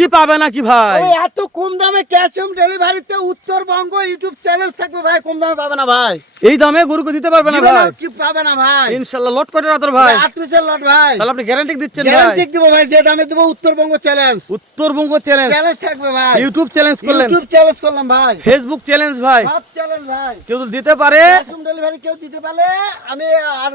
কি পাবে না কি ভাই? এত কম দামে ক্যাশ অন ডেলিভারিতে উত্তরবঙ্গ ইউটিউব চ্যানেল থাকবে ভাই, কম দামে পাবে না ভাই। এই দামে গরুকে দিতে পারবে না ভাই? কি পাবে না ভাই, ইনশাআল্লাহ। লট করে রাতর ভাই, 8 পিসের লট ভাই। তাহলে আপনি গ্যারান্টি দিচ্ছেন ভাই? গ্যারান্টি দেব ভাই, যে দামে দেব উত্তরবঙ্গ চ্যালেঞ্জ। উত্তরবঙ্গ চ্যালেঞ্জ থাকবে ভাই। ইউটিউব চ্যালেঞ্জ করলেন, ইউটিউব চ্যালেঞ্জ করলাম ভাই, ফেসবুক চ্যালেঞ্জ ভাই, সব চ্যালেঞ্জ ভাই। কেউ দিতে পারে ক্যাশ অন ডেলিভারি কেউ দিতে পারলে আমি আর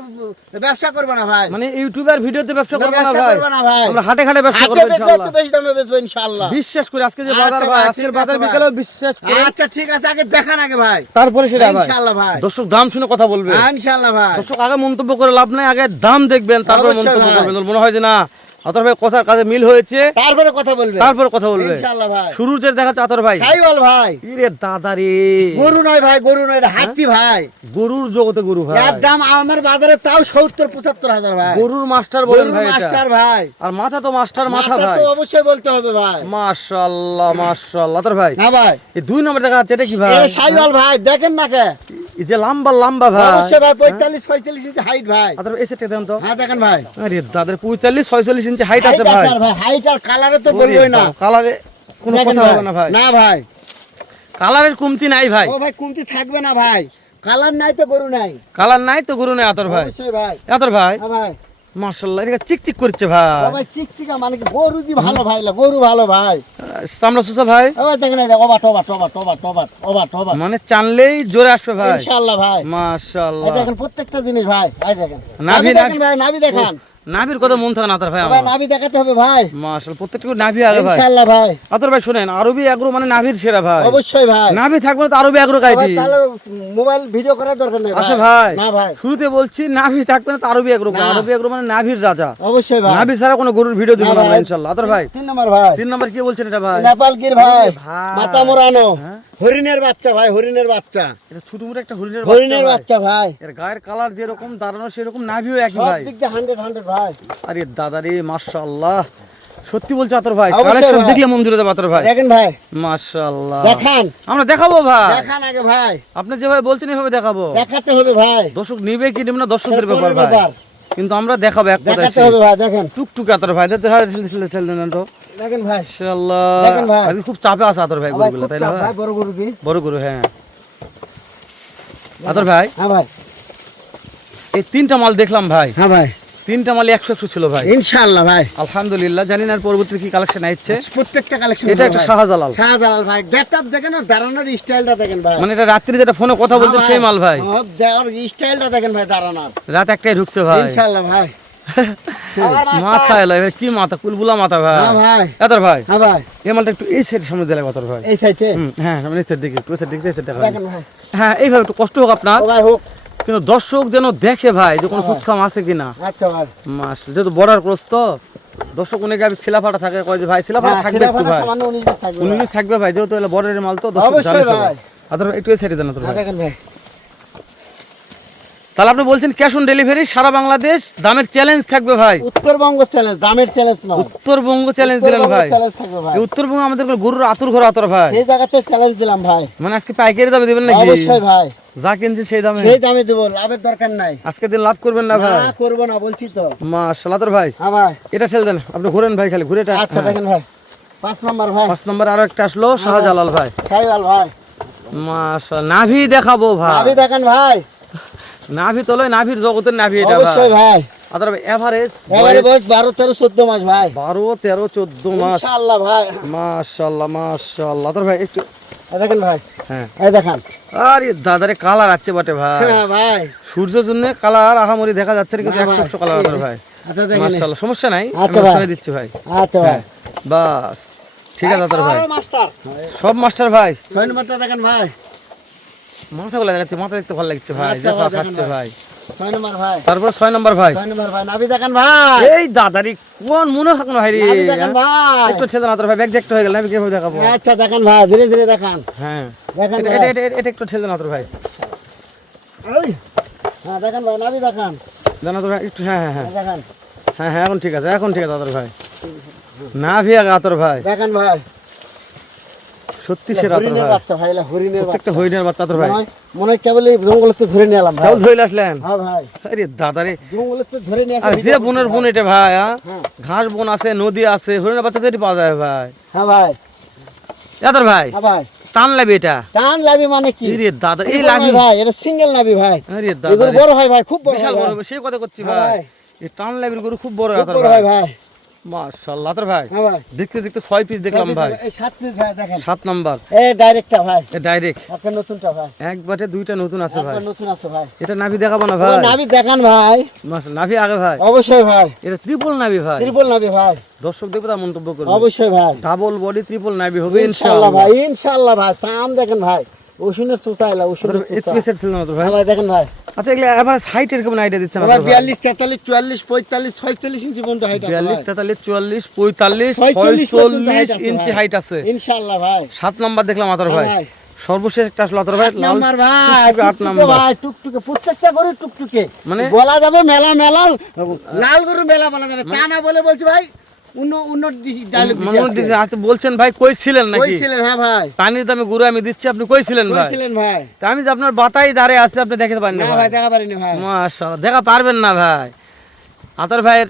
ব্যবসা করব না ভাই। মানে ইউটিউবের ভিডিওতে ব্যবসা করব না ভাই, ভাই আমরা হাটে ঘাটে ব্যবসা করব ইনশাআল্লাহ। বেশি দামে বেচবো ইনশাআল্লাহ। বিশ্বাস করে আজকে যে বাজার আচ্ছা ভাই, ভাই, আজকের ঠিক বাজার আছে ভাই। বিকেলেও বিশ্বাস করে। আচ্ছা ঠিক আছে, আগে দেখান আগে ভাই, তারপরে সেটা ভাই ইনশাআল্লাহ ভাই। দর্শক দাম শুনে কথা বলবে ইনশাআল্লাহ ভাই। দর্শক আগে মন্তব্য করে লাভ নাই, আগে দাম দেখবেন তারপর অবশ্যই মন্তব্য ভাই। করবেন। মনে হয় যে না আতর ভাই কথার কাজে মিল হয়েছে, তারপরে কথা বলবে, তারপর কথা বলবে ইনশাআল্লাহ ভাই। শুরু যে দেখাচ্ছে আতর ভাই, সাইওয়াল ভাই, ইরে দাদা রে, গরু নয় ভাই, গরু নয়, এটা হাতি ভাই। গরুর জগতে গরু ভাই, এর দাম আমার বাজারে তাও 70-75 হাজার ভাই। গরুর মাস্টার বলেন ভাই এটা। মাস্টার ভাই, আর মাথা তো মাস্টার মাথা মাথা ভাই, তো অবশ্যই বলতে হবে ভাই। মাশাআল্লাহ মাশাআল্লাহ। আতর ভাই না ভাই, এই দুই নম্বর দেখা যাচ্ছে এটা কি ভাই? এটা সাইওয়াল ভাই, দেখেন না কে, এই যে লম্বা লম্বা ভাই, অবশ্যই ভাই 45-46 ইঞ্চি হাইট ভাই। আতর এই সেটটা দেন তো। হ্যাঁ দেখেন ভাই, আরে দাদার 45-46 ইঞ্চি হাইট আছে ভাই। হাইট আর কালারে তো বলবোই না, কালারে কোনো দেখেন কথা ভাই। হবে না ভাই, না ভাই, কালারের কমতি নাই ভাই, ও ভাই কমতি থাকবে না ভাই, কালার নাই তো গরু নাই, কালার নাই তো গরু নেই আতর ভাই। অবশ্যই ভাই। আতর ভাই হ্যাঁ ভাই, মাশাআল্লাহ এটা চিকচিক করছে ভাই, ও ভাই চিকচিকা মানে কি, গরু জি ভালো ভাই, গরু ভালো ভাই। সামলা সুসা ভাই, ও ভাই দেখেন, ওবা টোবা টোবা টোবা টোবা ওবা টোবা, মানে চানলেই জোরে আসবে ভাই ইনশাআল্লাহ ভাই। এই মাশাআল্লাহ। দেখেন প্রত্যেকটা জিনিস ভাই, এই দেখেন নাভি, দেখেন ভাই, নাভি দেখান নাভির কথা মন থাকে না আতর ভাই ভাই, আমার, নাভি দেখাতে হবে ভাই, মাশাআল্লাহ প্রত্যেকটা নাভি আগে ভাই। ইনশাআল্লাহ ভাই। আতর ভাই শুনেন, আরবি এগ্রো মানে নাভির সেরা ভাই, অবশ্যই ভাই। নাভি থাকবে না তো আরবি এগ্রো ভাই গাইবি তাহলে মোবাইল ভিডিও করার দরকার নেই আছে ভাই। না ভাই, শুরুতে বলছি নাভি থাকবে না তো আরবি এগ্রো, না। আরবি এগ্রো মানে নাভির রাজা, অবশ্যই ভাই। নাভি ছাড়া কোনো গরুর ভিডিও দিব না না ভাই। ইনশাআল্লাহ। আতর ভাই 3 নম্বর ভাই, 3 নম্বর কি বলছেন এটা ভাই? নেপাল গির ভাই, ভাই। মাথা মোড়ানো, হ্যাঁ? হরিণের বাচ্চা ভাই, হরিণের বাচ্চা, এটা ছোট মোটো একটা হরিণের হরিণের বাচ্চা ভাই। বাচ্চা ভাই, এর গায়ের কালার যেরকম দাঁড়ানো সেরকম নাভিও একই সব ভাই। দিক দিয়ে 100 ভাই। আরে দাদা রে মাশাআল্লাহ, সত্যি বলছে আতর ভাই, অবশ্যই কালেকশন ভাই। দেখলে মন জুড়ে যাবে আতর ভাই দেখেন ভাই, মাশাআল্লাহ। দেখান আমরা দেখাবো ভাই, দেখান আগে ভাই, আপনি যেভাবে বলছেন এভাবে দেখাবো। দেখাতে হবে ভাই, দর্শক নিবে কি নিবে না দর্শকদের ব্যাপার পরের ভাই, ব্যাপার। কিন্তু আমরা দেখাবো এক কথায় দেখাতে হবে ভাই, দেখেন টুকটুক আতর ভাই, দেখতে হয় ঠেলে দেন তো দেখেন ভাই, মাশাআল্লাহ। দেখেন ভাই। আজকে খুব চাপে আছে আতর ভাই ভাই গরুগুলো, খুব তাই না চাপ ভাই? ভাই, বড় গরু দি। বড় গরু হ্যাঁ। আতর ভাই হ্যাঁ ভাই, এই 3টা মাল দেখলাম ভাই, হ্যাঁ ভাই, 3টা মাল 100 ছিল ভাই ইনশাআল্লাহ ভাই। আলহামদুলিল্লাহ। জানি না আর পরবর্তীতে কি কালেকশন আসছে। প্রত্যেকটা কালেকশন এটা একটা শাহজালাল, শাহজালাল ভাই, গেটআপ দেখেন আর দাঁড়ানোর স্টাইলটা দেখেন ভাই, মানে এটা রাত্রি যেটা ফোনে কথা বলছেন সেই মাল ভাই, আর স্টাইলটা দেখেন ভাই দাঁড়ানোর, রাত একটাই ঢুকছে ভাই ইনশাআল্লাহ ভাই। মাথা এলো ভাই, কি মাথা কুলবুলা মাথা ভাই। হ্যাঁ ভাই, এতর ভাই হ্যাঁ ভাই, এই মালটা একটু এই সাইড সামনে দিলে কতর ভাই। এই সাইডে হ্যাঁ সামনে এই সাইড দিকে একটু, এই সাইড দিকে, এই সাইড দেখা দেখেন ভাই, হ্যাঁ এইভাবে একটু কষ্ট হোক আপনার, ও ভাই হোক, কিন্তু দর্শক যেন দেখে ভাই যে কোনো খুদখাম আছে কিনা। আচ্ছা ভাই, মাস যেহেতু বর্ডার ক্রস তো দর্শক অনেকে আমি শিলাফাটা থাকে, কয় যে ভাই শিলাফাটা থাকবে একটু ভাই, সামান্য 19 থাকবে ভাই। 19 থাকবে ভাই, যেহেতু এলো বর্ডারের মাল তো দর্শক অবশ্যই জানে ভাই। সবাই। আদর একটু এই সাইডে দেন আদর ভাই। দেখেন ভাই, তাহলে আপনি বলছেন ক্যাশ অন ডেলিভারি সারা বাংলাদেশ, দামের চ্যালেঞ্জ থাকবে ভাই। উত্তরবঙ্গ চ্যালেঞ্জ, দামের চ্যালেঞ্জ না, উত্তরবঙ্গ চ্যালেঞ্জ দিলেন ভাই, চ্যালেঞ্জ থাকবে ভাই, এই উত্তরবঙ্গ আমাদের গরুর আতুর ঘর আতর ভাই, সেই জায়গাতে চ্যালেঞ্জ দিলাম ভাই, মানে আজকে পাইকারি দামে দিবেন নাকি? অবশ্যই ভাই, যা কিনছেন সেই দামে সেই দামে দেব, লাভের দরকার নাই, আজকে দিন লাভ করবেন না ভাই। না করব না বলছি তো। মাশাআল্লাহ আতর ভাই হ্যাঁ ভাই, এটা ঠেল দেন, আপনি ঘুরেন ভাই খালি ঘুরে এটা। আচ্ছা দেখেন ভাই, 5 নাম্বার ভাই, 5 নম্বর আরো একটা আসলো শাহজালাল ভাই, সাইওয়াল ভাই, মাশাআল্লাহ। নাভি দেখাবো ভাই, নাভি দেখেন ভাই, নাভি তলয় নাভির জগতের নাভি এটা অবশ্যই ভাই। ভাই, আতর ভাই এভারেজ এবারে বয়স 12 13 14 মাস ভাই, 12 13 14 মাস, ইনশাআল্লাহ ভাই। মাশাআল্লাহ মাশাআল্লাহ। আতর ভাই একটু এই দেখেন ভাই, হ্যাঁ, এই দেখেন, আরে দাদারে কালার আছে বটে ভাই, হ্যাঁ ভাই, সূর্যের জন্য কালার আহামরি দেখা যাচ্ছে না, কিন্তু না 100 কালার আতর ভাই আচ্ছা দেখেন, মাশাআল্লাহ। সমস্যা নাই, আচ্ছা আমি ভাই। সময় দিচ্ছি ভাই। আচ্ছা ভাই, বাস ঠিক আছে আতর ভাই, মাস্টার সব মাস্টার ভাই। 6 নম্বরটা দেখেন ভাই, মাথাগুলো দেখাচ্ছে, মাথা দেখতে ভালো লাগছে ভাই, আচ্ছা যে ভাই, খাচ্ছে দেখেন ভাই। 6 নম্বর ভাই, তারপর 6 নম্বর ভাই, 6 নম্বর ভাই, নাভি দেখেন ভাই, এই দাদারি কোন মনে থাক না ভাই রে, নাভি দেখেন ভাই, একটু ছেদন আতর ভাই, ব্যাগ দেখতে হয়ে গেল, আমি কিভাবে দেখাবো? আচ্ছা দেখেন ভাই, ধীরে ধীরে দেখান, হ্যাঁ দেখেন এটা ভাই, এটা এটা- এটা একটু ছেদন আতর ভাই, এই, হ্যাঁ দেখেন ভাই, নাভি দেখান, জানা তো ভাই একটু, হ্যাঁ হ্যাঁ হ্যাঁ দেখেন, হ্যাঁ হ্যাঁ এখন ঠিক আছে, এখন ঠিক আছে আতর ভাই। না ভিয়া আতর ভাই দেখেন ভাই, সত্যি সেরা আতর হরিণের ভাই। বাচ্চা ভাই, এলা হরিণের প্রত্যেকটা বাচ্চা। হরিণের বাচ্চা আতর ভাই। মনে হয় কেবল এই জঙ্গলেতে ধরে নিয়ে এলাম ভাই। কেউ ধরে আসলেন? হ্যাঁ ভাই, আরে দাদা রে, জঙ্গলেতে ধরে নিয়ে আর আসে যে বনের বোন এটা ভাই, হ্যাঁ। ঘাস বন আছে, নদী আছে, হরিণের বাচ্চা যেটি পাওয়া যায় ভাই। হ্যাঁ ভাই, আতর ভাই হ্যাঁ ভাই। টান লাগবে এটা। টান লাভি মানে কি? আরে দাদা এই এগুলো লাগি, নয় ভাই, এটা সিঙ্গেল নাবি ভাই। আরে দাদা এগুলো রে, বড় হয় ভাই, খুব বড় বিশাল হয় বড় ভাই। সেই কথা করছি হ্যাঁ ভাই। ভাই, এই টান লাইব্রেরি গরু খুব বড় খুব আতর বড় ভাই। হয় ভাই। মাশাআল্লাহ আতর ভাই, হ্যাঁ ভাই, দেখতে দেখতে 6 পিস দেখলাম ভাই। এই 7 পিস ভাই দেখেন। 7 নাম্বার এই ডাইরেক্টটা ভাই, এ ডাইরেক্ট একটা নতুনটা ভাই, এক বাটে দুইটা নতুন আছে ভাই। একটা নতুন আছে ভাই। এটা নাভি দেখাবো না ও ভাই? নাবি দেখান ভাই, মাশাআল্লাহ নাভি আগে ভাই। অবশ্যই ভাই। এটা ট্রিপল নাভি ভাই। ত্রিপল নাবি ভাই, দর্শক দেখবে তা মন্তব্য করবে। অবশ্যই ভাই। ডাবল বডি ট্রিপল নাভি হবে ইনশাআল্লাহ ইনশাআল্লাহ ভাই, ইনশাআল্লাহ ভাই। চাম দেখেন ভাই, ওষুনের চুচাইলা, ওষুনের চুচা। স্পেশাল ছিল না তো ভাই। হ্যাঁ ভাই দেখেন ভাই, আচ্ছা এগুলা এবারে হাইট এর কেমন আইডিয়া দিচ্ছেন ভাই আপনারা? 42 43 44 45 46 ইঞ্চি পর্যন্ত হাইট আছে 42 ভাই। 43 44 45 46 পর্যন্ত height 46 আছে ইঞ্চি ভাই। হাইট আছে। ইনশাআল্লাহ ভাই। 7 নাম্বার দেখলাম আতর হ্যাঁ ভাই। ভাই। সর্বশেষ একটা আসলো আতর ভাই, লাল নাম্বার ভাই, টুকটুকে 8 টুকটুকে নাম্বার। ভাই, টুকটুকে প্রত্যেকটা গরু টুকটুকে। মানে? বলা যাবে মেলা মেলা, লাল গরু মেলা বলা যাবে। তা না বলে বলছি ভাই, উন্নত ডায়লগ মনে দিছে আচ্ছা বলছেন ভাই কই ছিলেন নাকি? কইছিলেন? হ্যাঁ ভাই, পানির দামে গুরু আমি দিচ্ছি, আপনি কই ছিলেন ভাই? কইছিলেন ভাই। তা আমি যে আপনার বাতাই দাঁড়ে আছে আপনি দেখতে পারেন না না ভাই, ভাই। দেখা পারিনি ভাই। মাশাআল্লাহ দেখা পারবেন না ভাই। আতর ভাইয়ের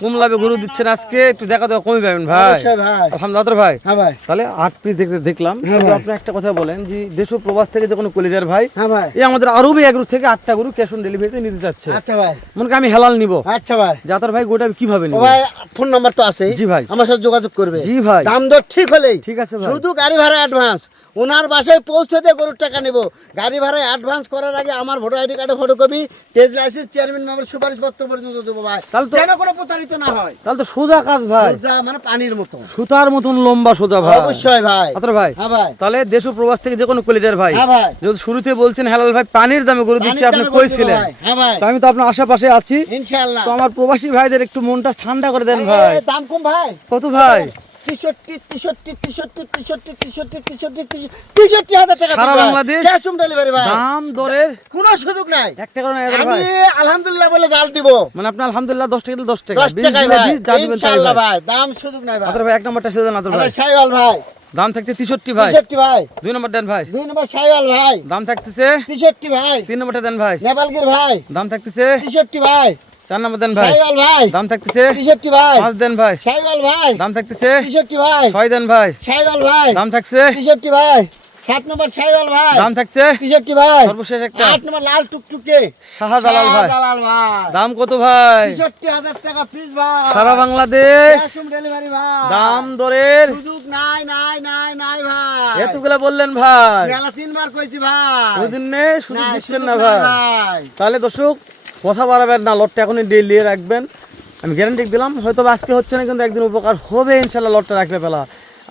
কম লাভে গরু দিচ্ছেন আজকে, একটু দেখা দেওয়া কমই পাবেন ভাই। অবশ্যই ভাই। আলহামদুলিল্লাহ আতর ভাই। হ্যাঁ ভাই, তাহলে 8 পিস দেখলাম। হ্যাঁ তবে ভাই। আপনি একটা কথা বলেন যে দেশ ও প্রবাস থেকে যে কোনো কলিজার ভাই হ্যাঁ ভাই। এই আমাদের আরবি এগ্রো থেকে 8টা গরু ক্যাশ অন ডেলিভারিতে নিতে যাচ্ছে। আচ্ছা ভাই, মনে করেন আমি হালাল নিব, আচ্ছা ভাই। জাতার ভাই গোটা কিভাবে ও নিব? ভাই, ফোন নাম্বার তো আছে। জি ভাই। আমার সাথে যোগাযোগ করবে। জি ভাই। দাম দর ঠিক হলেই, ঠিক আছে ভাই। শুধু গাড়ি ভাড়া অ্যাডভান্স। ওনার বাসায় পৌঁছে দিয়ে গরুর টাকা নেব। গাড়ি ভাড়ায় অ্যাডভান্স করার আগে আমার ভোটার আইডি কার্ডের photocopy, test licence, chairman member সুপারিশ পত্র পর্যন্ত দেবো ভাই। তাহলে তো- যেন কোনো প্রতারিত না হয়। তাহলে তো সোজা কাজ ভাই, যা মানে পানির মতো। সুতার মতন লম্বা সোজা ভাই। অবশ্যই ভাই। আতর ভাই হ্যাঁ ভাই। তাহলে দেশ ও প্রবাস থেকে যে কোনো কলিজার ভাই হ্যাঁ ভাই। যদি শুরুতে বলছেন হালাল ভাই পানির দামে গরু দিচ্ছি, পানির আপনি দামে কই গরু দেবো ছিলেন? ভাই। হ্যাঁ ভাই, তো আমি তো আপনার আশেপাশে আছি, ইনশাআল্লাহ। তো আমার প্রবাসী ভাইদের একটু মনটা ঠান্ডা করে দেন ভাই। এই, দাম কম ভাই। কত ভাই? 63,000 টাকা সারা ভাই। বাংলাদেশ? Cash on delivery ভাই। দাম দরের কোনো সুযোগ নাই। একটা কারণে আতর আমি ভাই, আলহামদুলিল্লাহ বলে জাল দিব। মানে আপনি আলহামদুলিল্লাহ 10 টাকা দিলে 10 টাকা, 10 20 টাকায় দিলে ভাই, 20, যা দিবেন তাই ইনশাআল্লাহ ভাই। ভাই। দাম সুযোগ নাই ভাই। আতর ভাই এক নম্বরটা সেজন আতর ভাই, ভাই সাইওয়াল ভাই, দাম থাকছে 63 ভাই। 63 ভাই। 2 নম্বর দেন ভাই, 2 নম্বর সাইওয়াল ভাই, দাম থাকতেছে 63 ভাই। 3 নম্বরটা দেন ভাই, নেপালগির ভাই, দাম থাকতেছে 63 ভাই। 4 নম্বর দেন ভাই, সাইওয়াল ভাই, দাম থাকতেছে 63 ভাই। 5 দেন ভাই, সাইওয়াল ভাই, দাম থাকতেছে 63 ভাই। 6 দেন ভাই, সাইওয়াল ভাই, দাম থাকছে 63 ভাই। 7 নম্বর সাইওয়াল ভাই, দাম থাকছে 63 ভাই। সর্বশেষ একটা 8 নম্বর লাল টুকটুকে শাহজালাল ভাই, শাহজালাল ভাই, দাম কত ভাই? 63,000 টাকা পিস ভাই। সারা বাংলাদেশ Cash on delivery ভাই। দাম দরের সুযোগ নাই নাই নাই নাই ভাই। এতগুলা বললেন ভাই, মেলা 3 বার কইছি ভাই। বুঝলেন সুযোগ নাই, দিচ্ছেন সুযোগ না নাই ভাই। তাহলে দর্শক কথা বাড়াবেন না, লটটা এখনই ডেলিয়ে রাখবেন, আমি গ্যারান্টি দিলাম। হয়তো বা আজকে হচ্ছে না, কিন্তু একদিন উপকার হবে ইনশাল্লাহ লটটা রাখলে পেলা।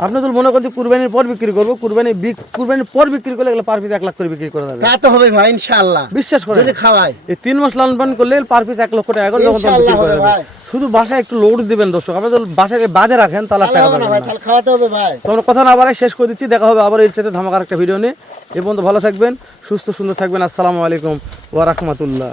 আপনি তো মনে করেন যে কুরবানির পর বিক্রি করবো, কুরবানির পর বিক্রি করলে এগুলো পার পিস 1 লাখ করে বিক্রি করা যাবে, তা তো হবে ভাই ইনশাআল্লাহ। বিশ্বাস করেন। যদি খাওয়াই এই 3 মাস লালন পালন করলে পার পিস 1 লক্ষ টাকা করে যখন তখন ইনশাআল্লাহ বিক্রি করা হবে যাবে। ভাই। শুধু বাসায় একটু লোড দিবেন দর্শক, আপনি তো বাসাকে বাজে রাখেন তাহলে আর তাহলে টাকা হবে না পাবেন ভাই, না। তাহলে খাওয়াতে হবে ভাই। তো আমরা কথা না বাড়াই শেষ করে দিচ্ছি, দেখা হবে আবার এর সাথে ধামাকার একটা ভিডিও নিয়ে। এ পর্যন্ত ভালো থাকবেন, সুস্থ সুন্দর থাকবেন। আসসালামু আলাইকুম ওয়া রাহমাতুল্লাহ।